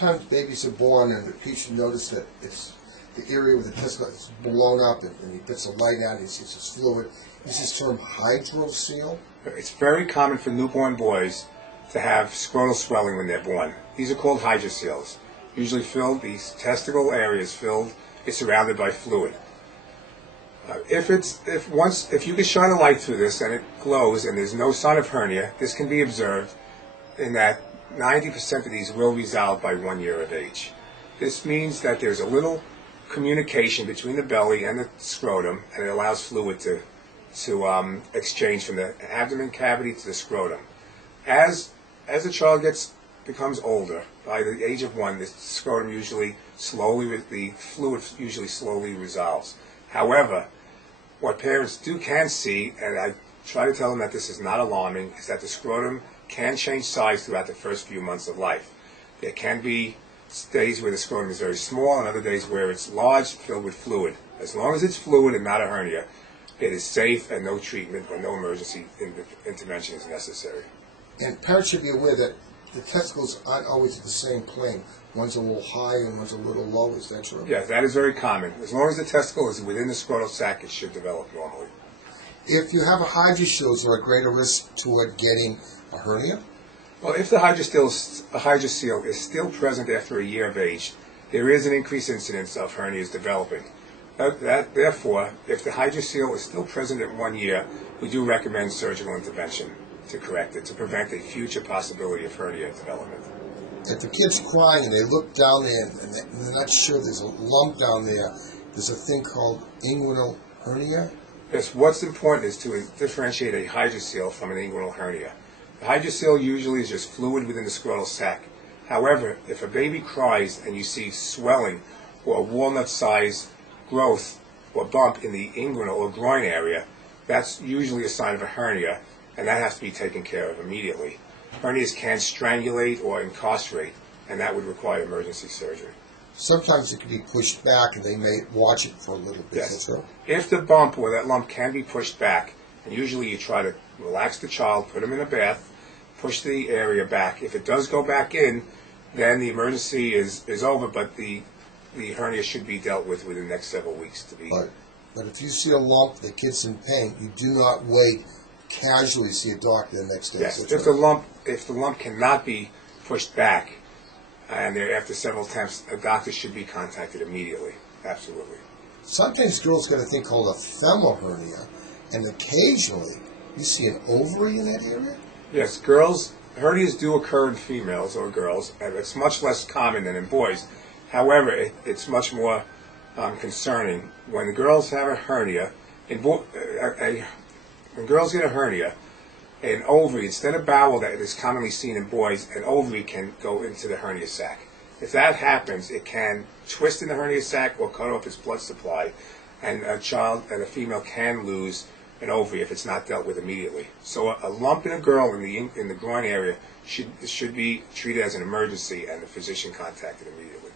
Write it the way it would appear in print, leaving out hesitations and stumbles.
Sometimes babies are born and the patient notice that it's the area where the testicle is blown up, and he puts a light out and he sees this fluid. Is this term hydrocele? It's very common for newborn boys to have scrotal swelling when they're born. These are called hydroceles. Usually filled, these testicle areas filled, it's surrounded by fluid. If you can shine a light through this and it glows and there's no sign of hernia, this can be observed in that 90% of these will resolve by 1 year of age. This means that there's a little communication between the belly and the scrotum, and it allows fluid to exchange from the abdomen cavity to the scrotum. As the child becomes older, by the age of 1, the scrotum the fluid usually slowly resolves. However, what parents can see, and I try to tell them that this is not alarming, is that the scrotum can change size throughout the first few months of life. There can be days where the scrotum is very small and other days where it's large, filled with fluid. As long as it's fluid and not a hernia, it is safe and no treatment or no emergency intervention is necessary. And parents should be aware that the testicles aren't always at the same plane. One's a little high and one's a little low. Is that true? Yes, that is very common. As long as the testicle is within the scrotal sac, it should develop normally. If you have a hydrocele, is there a greater risk toward getting a hernia? Well, if the hydrocele is still present after a year of age, there is an increased incidence of hernias developing. Therefore, if the hydrocele is still present at 1 year, we do recommend surgical intervention to correct it, to prevent a future possibility of hernia development. If the kid's crying and they look down there and they're not sure there's a lump down there, there's a thing called inguinal hernia? Yes, what's important is to differentiate a hydrocele from an inguinal hernia. The hydrocele usually is just fluid within the scrotal sac. However, if a baby cries and you see swelling or a walnut-sized growth or bump in the inguinal or groin area, that's usually a sign of a hernia, and that has to be taken care of immediately. Hernias can strangulate or incarcerate, and that would require emergency surgery. Sometimes it can be pushed back and they may watch it for a little bit. Yes. So. If the bump or that lump can be pushed back, and usually you try to relax the child, put him in a bath, push the area back. If it does go back in, then the emergency is over, but the hernia should be dealt with within the next several weeks to be. But if you see a lump, the kid's in pain, you do not wait casually see a doctor the next day. Yes, if the lump cannot be pushed back, and after several attempts, a doctor should be contacted immediately. Absolutely. Sometimes girls get a thing called a femoral hernia, and occasionally you see an ovary in that area? Yes, hernias do occur in females or girls, and it's much less common than in boys. However, it's much more concerning. When girls have a hernia, when girls get a hernia, an ovary, instead of bowel that is commonly seen in boys, an ovary can go into the hernia sac. If that happens, it can twist in the hernia sac or cut off its blood supply, and a female can lose an ovary if it's not dealt with immediately. So a lump in a girl in the groin area should be treated as an emergency, and the physician contacted immediately.